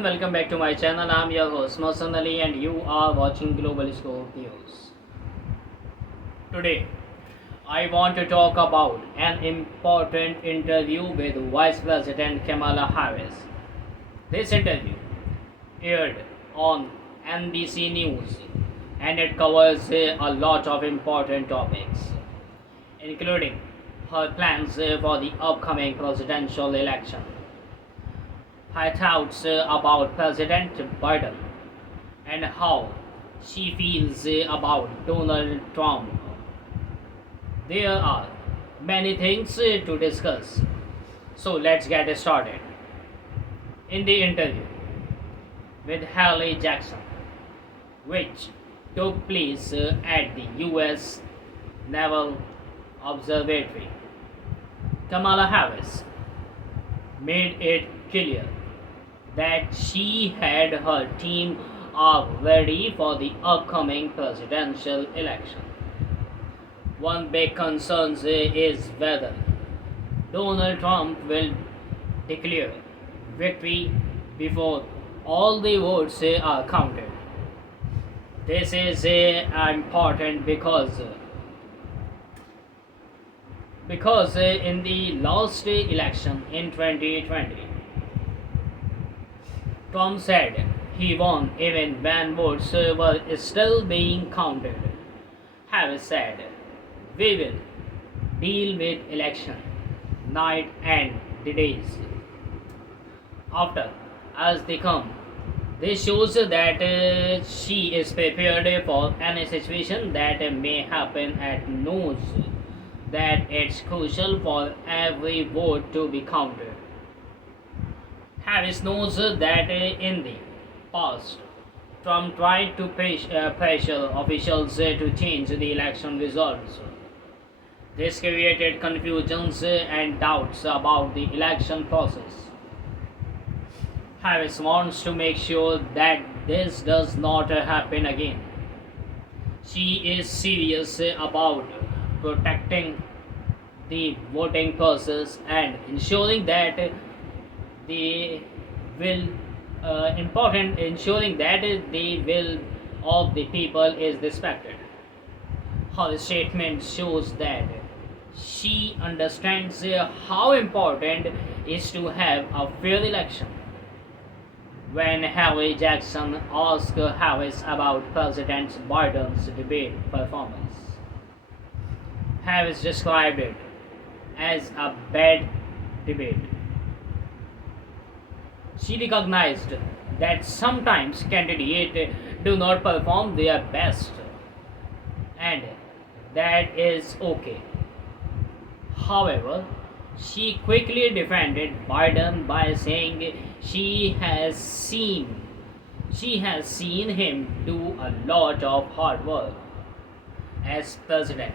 everyone, welcome back to my channel. I'm your host Mohsen Ali and you are watching Global Scope News. Today, I want to talk about an important interview with Vice President Kamala Harris. This interview aired on NBC News and it covers a lot of important topics, including her plans for the upcoming presidential election, her thoughts about President Biden, and how she feels about Donald Trump. There are many things to discuss, so let's get started. In the interview with Haley Jackson, which took place at the US Naval Observatory, Kamala Harris made it clear that she had her team are ready for the upcoming presidential election. One big concern is whether Donald Trump will declare victory before all the votes are counted. This is important because in the last election in 2020, Trump said he won even when votes were still being counted. Harris said, "We will deal with election night and the days after as they come." This shows that she is prepared for any situation that may happen and knows that it's crucial for every vote to be counted. Harris knows that in the past, Trump tried to pressure officials to change the election results. This created confusions and doubts about the election process. Harris wants to make sure that this does not happen again. She is serious about protecting the voting process and ensuring that the will ensuring that the will of the people is respected. Her statement shows that she understands how important it is to have a fair election. When Haley Jackson asked Harris about President Biden's debate performance, Harris described it as a bad debate. She recognized that sometimes candidates do not perform their best, and that is okay. However, she quickly defended Biden by saying she has seen him do a lot of hard work as president.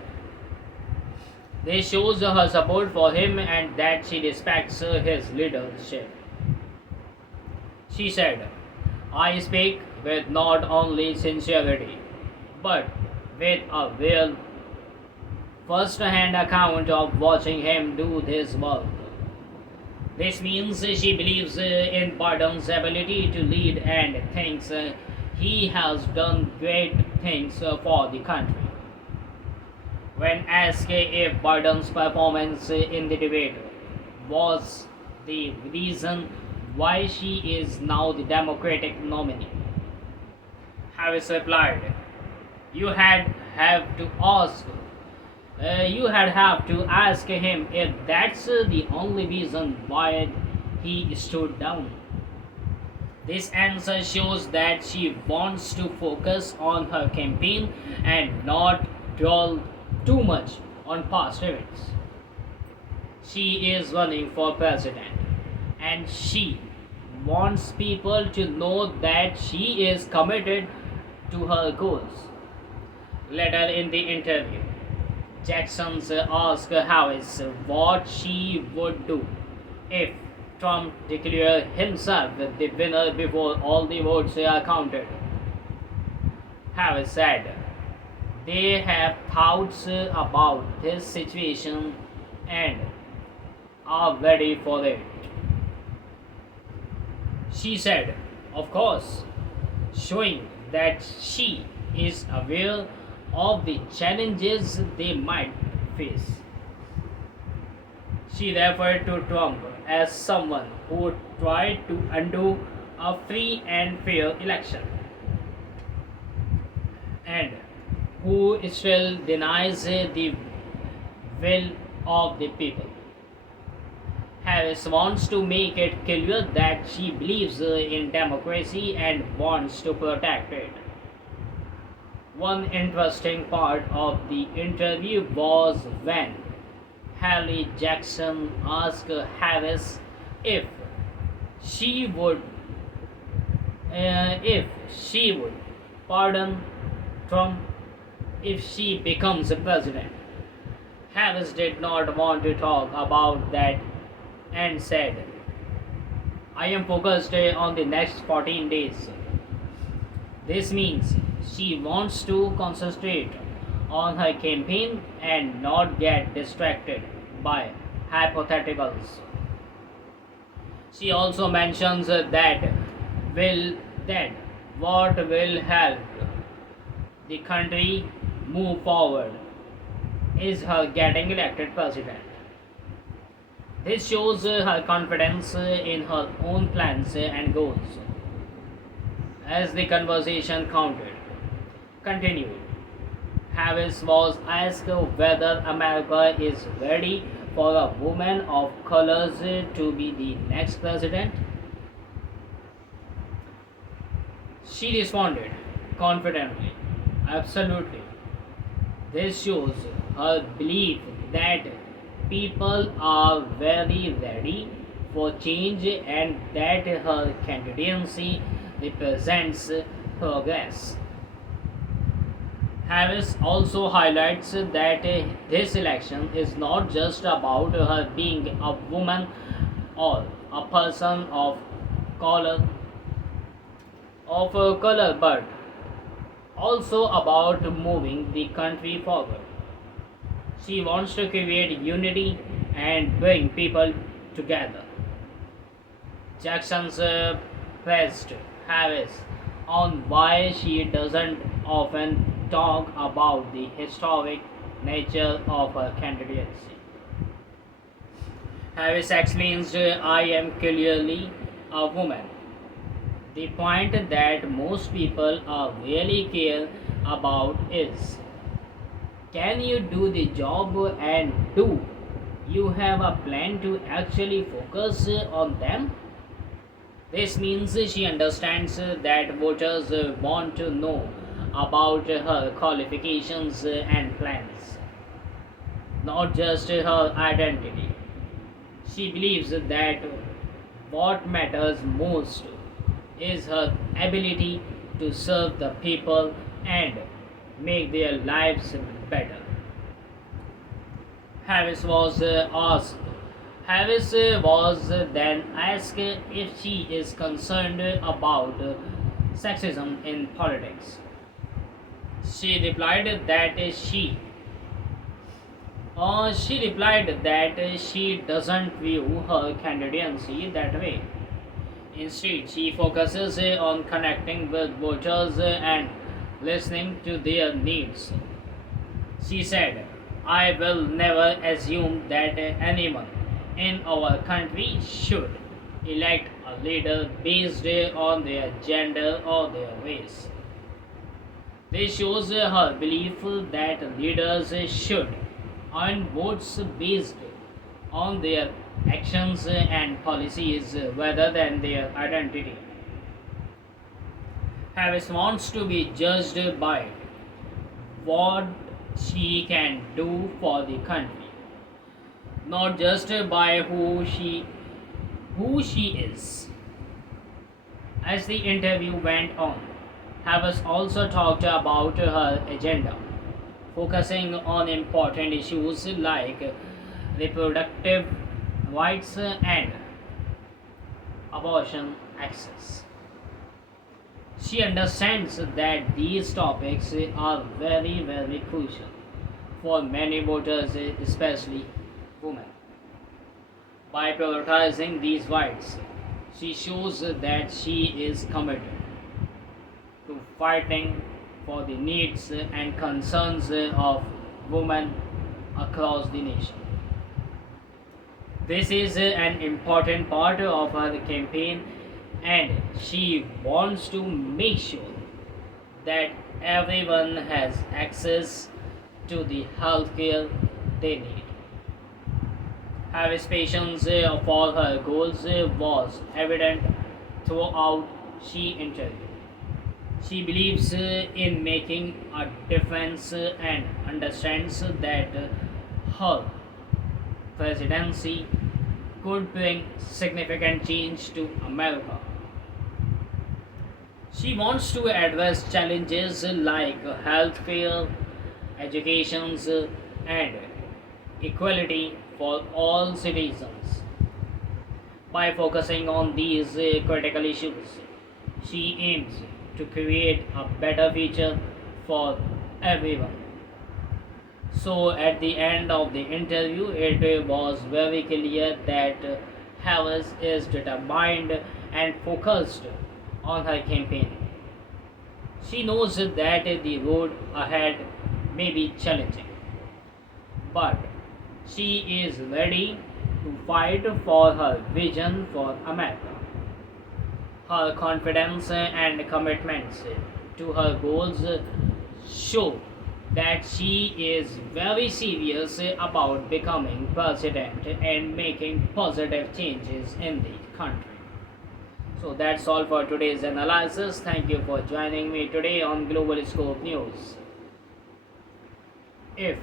This shows her support for him and that she respects his leadership. She said, "I speak with not only sincerity, but with a real first-hand account of watching him do this work." This means she believes in Biden's ability to lead and thinks he has done great things for the country. When asked if Biden's performance in the debate was the reason why she is now the Democratic nominee, Harris replied, "You had have to ask. You had have to ask him if that's the only reason why he stood down." This answer shows that she wants to focus on her campaign and not dwell too much on past events. She is running for president, and she wants people to know that she is committed to her goals. Later in the interview, Jackson asked Harris what she would do if Trump declared himself the winner before all the votes are counted. Harris said, "They have thoughts about this situation and are ready for it." She said, of course, showing that she is aware of the challenges they might face. She referred to Trump as someone who tried to undo a free and fair election and who still denies the will of the people. Harris wants to make it clear that she believes in democracy and wants to protect it. One interesting part of the interview was when Hallie Jackson asked Harris if she would if she would pardon Trump if she becomes president. Harris did not want to talk about that and said, I am focused on the next 14 days. This means she wants to concentrate on her campaign and not get distracted by hypotheticals. She also mentions will that what will help the country move forward is her getting elected president. This shows her confidence in her own plans and goals. As the conversation continued, Harris was asked whether America is ready for a woman of colors to be the next president. She responded confidently, absolutely. This shows her belief that people are very ready for change and that her candidacy represents progress. Harris also highlights that this election is not just about her being a woman or a person color color, but also about moving the country forward. She wants to create unity and bring people together. Jackson's pressed Harris on why she doesn't often talk about the historic nature of her candidacy. Harris explains, I am clearly a woman. The point that most people really care about is, can you do the job and do you have a plan to actually focus on them? This means she understands that voters want to know about her qualifications and plans, not just her identity. She believes that what matters most is her ability to serve the people and make their lives better. Harris was asked. Harris was then asked if she is concerned about sexism in politics. She replied that she doesn't view her candidacy that way. Instead, she focuses on connecting with voters and listening to their needs. She said, I will never assume that anyone in our country should elect a leader based on their gender or their race. This shows her belief that leaders should earn votes based on their actions and policies rather than their identity. Harris wants to be judged by what she can do for the country, not just by who she is. As the interview went on, Harris also talked about her agenda, focusing on important issues like reproductive rights and abortion access. She understands that these topics are very, very crucial for many voters, especially women. By prioritizing these rights, She shows that she is committed to fighting for the needs and concerns of women across the nation. This is an important part of her campaign, and she wants to make sure that everyone has access to the healthcare they need. Harris' passion for her goals was evident throughout she interviewed. She believes in making a difference and understands that her presidency could bring significant change to America. She wants to address challenges like healthcare, education, and equality for all citizens. By focusing on these critical issues, she aims to create a better future for everyone. So, at the end of the interview, it was very clear that Harris is determined and focused on her campaign. She knows that the road ahead may be challenging, but she is ready to fight for her vision for America. Her confidence and commitments to her goals show that she is very serious about becoming president and making positive changes in the country. So that's all for today's analysis. Thank you for joining me today on Global Scope News. If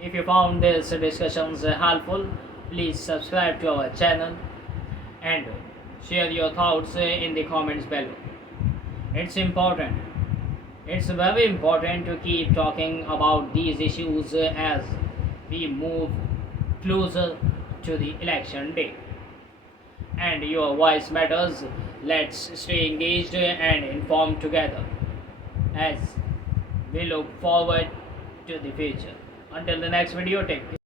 if you found this discussions helpful, please subscribe to our channel and share your thoughts in the comments below. It's important. It's very important to keep talking about these issues as we move closer to the election day. And your voice matters. Let's stay engaged and informed together as we look forward to the future. Until the next video, take care.